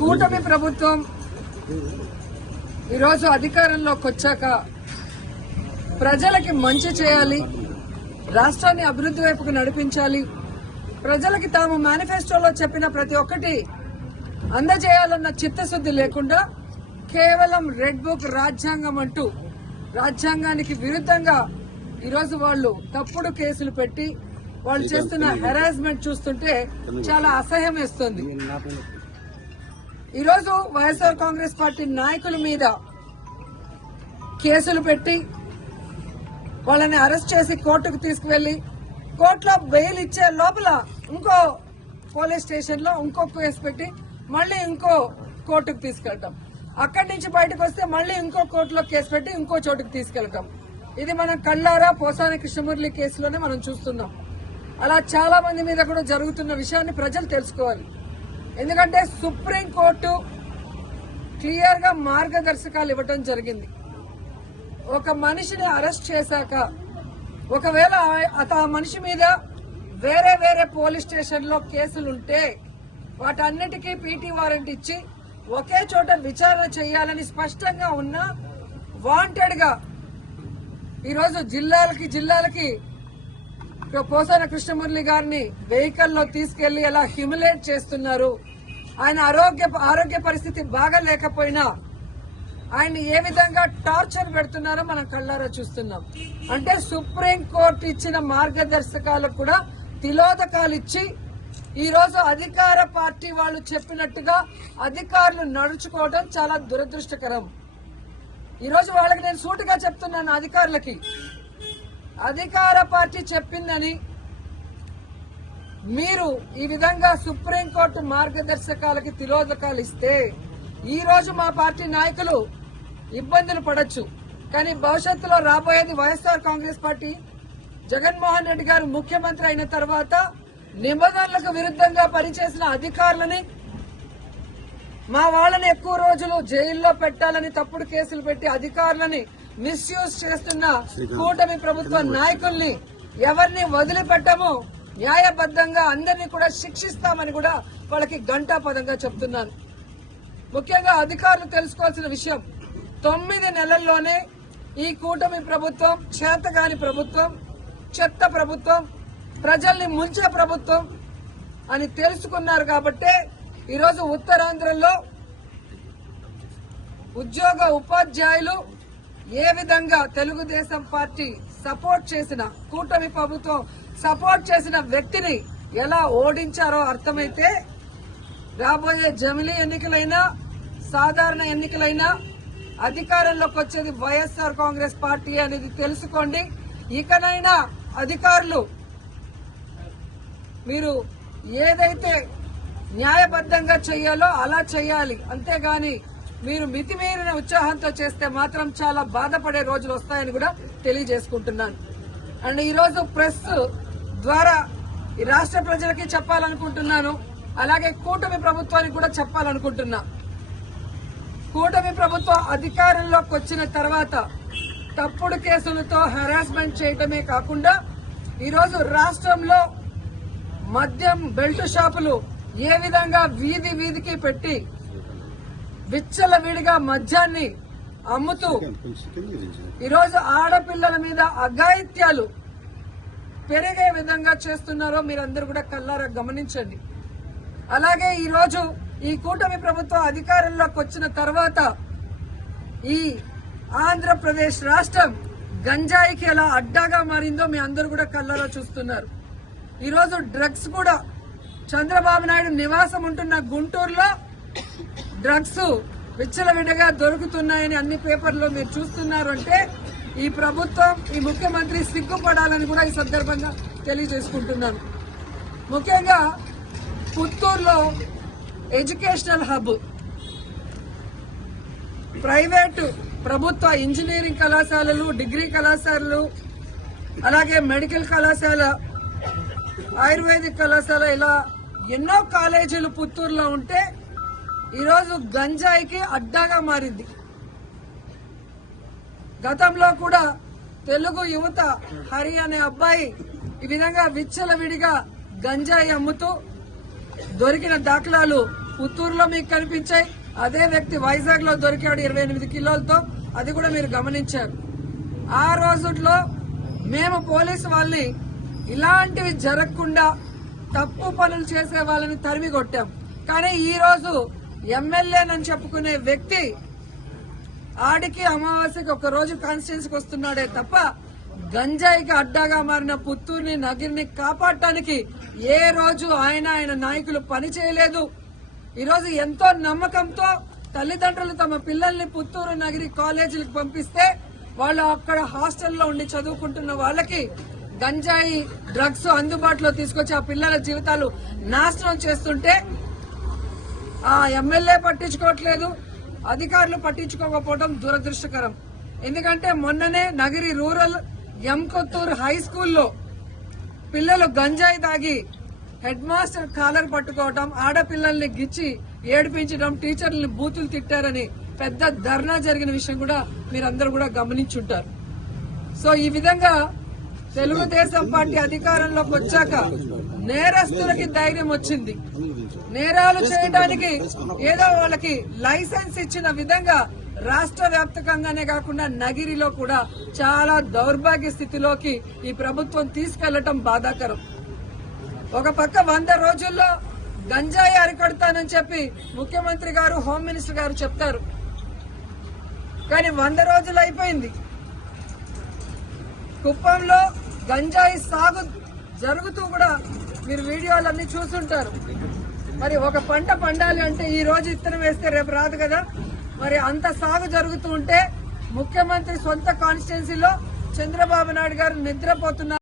కూటమి ప్రభుత్వం ఈరోజు అధికారంలోకి వచ్చాక ప్రజలకి మంచి చేయాలి, రాష్ట్రాన్ని అభివృద్ధి వైపుకు నడిపించాలి, ప్రజలకి తాము మేనిఫెస్టోలో చెప్పిన ప్రతి ఒక్కటి అందజేయాలన్న చిత్తశుద్ధి లేకుండా కేవలం రెడ్ బుక్ రాజ్యాంగం అంటూ రాజ్యాంగానికి విరుద్ధంగా ఈరోజు వాళ్ళు తప్పుడు కేసులు పెట్టి వాళ్ళు చేస్తున్న హెరాస్మెంట్ చూస్తుంటే చాలా అసహ్యం వేస్తుంది. ఈరోజు వైఎస్ఆర్ కాంగ్రెస్ పార్టీ నాయకుల మీద కేసులు పెట్టి వాళ్ళని అరెస్ట్ చేసి కోర్టుకు తీసుకువెళ్లి కోర్టులో బెయిల్ ఇచ్చే లోపల ఇంకో పోలీస్ స్టేషన్ లో ఇంకో కేసు పెట్టి మళ్ళీ ఇంకో కోర్టుకు తీసుకెళ్తాం, అక్కడి నుంచి బయటకు వస్తే మళ్ళీ ఇంకో కోర్టులో కేసు పెట్టి ఇంకో చోటుకు తీసుకెళ్తాం. ఇది మనం కళ్ళారా పోసాని కృష్ణమురళి కేసులోనే మనం చూస్తున్నాం. అలా చాలా మంది మీద కూడా జరుగుతున్న విషయాన్ని ప్రజలు తెలుసుకోవాలి. ఎందుకంటే సుప్రీంకోర్టు క్లియర్ గా మార్గదర్శకాలు ఇవ్వడం జరిగింది. ఒక మనిషిని అరెస్ట్ చేశాక ఒకవేళ ఆ మనిషి మీద వేరే వేరే పోలీస్ స్టేషన్ లో కేసులుంటే వాటన్నిటికీ పీటీ వారెంట్ ఇచ్చి ఒకే చోట విచారణ చేయాలని స్పష్టంగా ఉన్న వాంటెడ్ గా ఈరోజు జిల్లాలకి పోసాన కృష్ణమురళి గారిని వెహికల్లో తీసుకెళ్లి ఎలా హ్యూమిలేట్ చేస్తున్నారు, ఆయన ఆరోగ్య పరిస్థితి బాగా లేకపోయినా ఆయన ఏ విధంగా టార్చర్ పెడుతున్నారో మనం కళ్ళారా చూస్తున్నాం. అంటే సుప్రీంకోర్టు ఇచ్చిన మార్గదర్శకాలకు కూడా తిలోదకాలు ఇచ్చి ఈరోజు అధికార పార్టీ వాళ్ళు చెప్పినట్టుగా అధికారులు నడుచుకోవడం చాలా దురదృష్టకరం. ఈరోజు వాళ్ళకి నేను సూటిగా చెప్తున్నాను, అధికారులకి అధికార పార్టీ చెప్పిందని మీరు ఈ విధంగా సుప్రీంకోర్టు మార్గదర్శకాలకి తిలోదకాలు ఇస్తే ఈ రోజు మా పార్టీ నాయకులు ఇబ్బందులు పడొచ్చు, కానీ భవిష్యత్తులో రాబోయేది వైఎస్ఆర్ కాంగ్రెస్ పార్టీ. జగన్మోహన్ రెడ్డి గారు ముఖ్యమంత్రి అయిన తర్వాత నిబంధనలకు విరుద్ధంగా పనిచేసిన అధికారులని మా వాళ్ళని ఎక్కువ రోజులు జైల్లో పెట్టాలని తప్పుడు కేసులు పెట్టి అధికారులని మిస్యూజ్ చేస్తున్న కూటమి ప్రభుత్వ నాయకుల్ని ఎవరిని వదిలిపెట్టము, న్యాయబద్దంగా అందరినీ కూడా శిక్షిస్తామని కూడా వాళ్ళకి ఘంటాపదంగా చెప్తున్నాను. ముఖ్యంగా అధికారులు తెలుసుకోవాల్సిన విషయం, 9 నెలల్లోనే ఈ కూటమి ప్రభుత్వం చేతగాని ప్రభుత్వం, చెత్త ప్రభుత్వం, ప్రజల్ని ముంచే ప్రభుత్వం అని తెలుసుకున్నారు కాబట్టే ఈరోజు ఉత్తరాంధ్రలో ఉపాధ్యాయులు ఏ విధంగా తెలుగుదేశం పార్టీ సపోర్ట్ చేసిన కూటమి ప్రభుత్వం సపోర్ట్ చేసిన వ్యక్తిని ఎలా ఓడించారో అర్థమైతే రాబోయే జమిలీ ఎన్నికలైనా సాధారణ ఎన్నికలైనా అధికారంలోకి వచ్చేది వైఎస్ఆర్ కాంగ్రెస్ పార్టీ అనేది తెలుసుకోండి. ఇకనైనా అధికారులు మీరు ఏదైతే న్యాయబద్దంగా చేయాలో అలా చేయాలి, అంతేగాని మీరు మితిమీరిన ఉత్సాహంతో చేస్తే మాత్రం చాలా బాధపడే రోజులు వస్తాయని కూడా తెలియజేసుకుంటున్నాను. అండ్ ఈరోజు ప్రెస్ ద్వారా ఈ రాష్ట్ర ప్రజలకి చెప్పాలనుకుంటున్నాను, అలాగే కూటమి ప్రభుత్వానికి కూడా చెప్పాలనుకుంటున్నా. కూటమి ప్రభుత్వం అధికారంలోకి వచ్చిన తర్వాత తప్పుడు కేసులతో హెరాస్మెంట్ చేయటమే కాకుండా ఈరోజు రాష్ట్రంలో మద్యం బెల్ట్ షాపులు ఏ విధంగా వీధికి పెట్టి విచ్చలవిడిగా మద్యాన్ని అమ్ముతూ ఈరోజు ఆడపిల్లల మీద అఘాయిత్యాలు పెరిగే విధంగా చేస్తున్నారో మీరందరూ కూడా కళ్ళారా గమనించండి. అలాగే ఈరోజు ఈ కూటమి ప్రభుత్వం అధికారంలోకి వచ్చిన తర్వాత ఈ ఆంధ్రప్రదేశ్ రాష్ట్రం గంజాయికి ఎలా అడ్డాగా మారిందో మీ అందరూ కూడా కళ్ళారా చూస్తున్నారు. ఈరోజు డ్రగ్స్ కూడా చంద్రబాబు నాయుడు నివాసం ఉంటున్న గుంటూరులో డ్రగ్స్ విచ్చలవిడిగా దొరుకుతున్నాయని అన్ని పేపర్లో మీరు చూస్తున్నారు. అంటే ఈ ప్రభుత్వం, ఈ ముఖ్యమంత్రి సిగ్గుపడాలని కూడా ఈ సందర్భంగా తెలియజేసుకుంటున్నాను. ముఖ్యంగా పుత్తూరులో ఎడ్యుకేషనల్ హబ్, ప్రైవేటు ప్రభుత్వ ఇంజనీరింగ్ కళాశాలలు, డిగ్రీ కళాశాలలు, అలాగే మెడికల్ కళాశాల, ఆయుర్వేదిక్ కళాశాల, ఇలా ఎన్నో కాలేజీలు పుత్తూరులో ఉంటే ఈరోజు గంజాయికి అడ్డాగా మారింది. గతంలో కూడా తెలుగు యువత హరి అనే అబ్బాయి ఈ విధంగా విచ్చలవిడిగా గంజాయి అమ్ముతూ దొరికిన దాఖలాలు పుత్తూరులో మీకు కనిపించాయి. అదే వ్యక్తి వైజాగ్ లో దొరికాడు 28 కిలోలతో, అది కూడా మీరు గమనించారు. ఆ రోజుల్లో మేము పోలీసు వాళ్ళని ఇలాంటివి జరగకుండా తప్పు పనులు చేసే వాళ్ళని తరిమి కొట్టాం. కానీ ఈ రోజు ఎమ్మెల్యేనని చెప్పుకునే వ్యక్తి ఆడికి అమావాస్యకి ఒక రోజు కాన్స్టిట్యున్సీకి వస్తున్నాడే తప్ప గంజాయికి అడ్డాగా మారిన పుత్తూరుని నగిరిని కాపాడటానికి ఏ రోజు ఆయన నాయకులు పని చేయలేదు. ఈరోజు ఎంతో నమ్మకంతో తల్లిదండ్రులు తమ పిల్లల్ని పుత్తూరు నగిరి కాలేజీలకు పంపిస్తే వాళ్ళు అక్కడ హాస్టల్లో ఉండి చదువుకుంటున్న వాళ్ళకి గంజాయి డ్రగ్స్ అందుబాటులో తీసుకొచ్చి ఆ పిల్లల జీవితాలు నాశనం చేస్తుంటే ఆ ఎమ్మెల్యే పట్టించుకోవట్లేదు, అధికారులు పట్టించుకోకపోవడం దురదృష్టకరం. ఎందుకంటే మొన్ననే నగిరి రూరల్ ఎంకొత్తూరు హై స్కూల్లో పిల్లలు గంజాయి తాగి హెడ్ మాస్టర్ కాలర్ పట్టుకోవడం, ఆడపిల్లల్ని గిచ్చి ఏడిపించడం, టీచర్లని బూతులు తిట్టారని పెద్ద ధర్నా జరిగిన విషయం కూడా మీరందరూ కూడా గమనించుంటారు. సో ఈ విధంగా తెలుగుదేశం పార్టీ అధికారంలోకి వచ్చాక నేరస్తులకి ధైర్యం వచ్చింది. నేరాలు చేయడానికి ఏదో వాళ్ళకి లైసెన్స్ ఇచ్చిన విధంగా రాష్ట్ర వ్యాప్తంగానే కాకుండా నగిరిలో కూడా చాలా దౌర్భాగ్య స్థితిలోకి ఈ ప్రభుత్వం తీసుకెళ్లటం బాధాకరం. ఒక పక్క 100 రోజుల్లో గంజాయి అరికడతానని చెప్పి ముఖ్యమంత్రి గారు, హోమ్ మినిస్టర్ గారు చెప్తారు. కానీ 100 రోజులు అయిపోయింది. కుప్పంలో గంజాయి సాగు జరుగుతూ కూడా మీరు వీడియోలన్నీ చూస్తుంటారు. మరి ఒక పంట పండాలి అంటే ఈ రోజు ఇత్తనం వేస్తే రేపు రాదు కదా. మరి అంత సాగు జరుగుతూ ఉంటే ముఖ్యమంత్రి సొంత కాన్స్టిట్యున్సీలో చంద్రబాబు నాయుడు గారు నిద్రపోతున్నారు.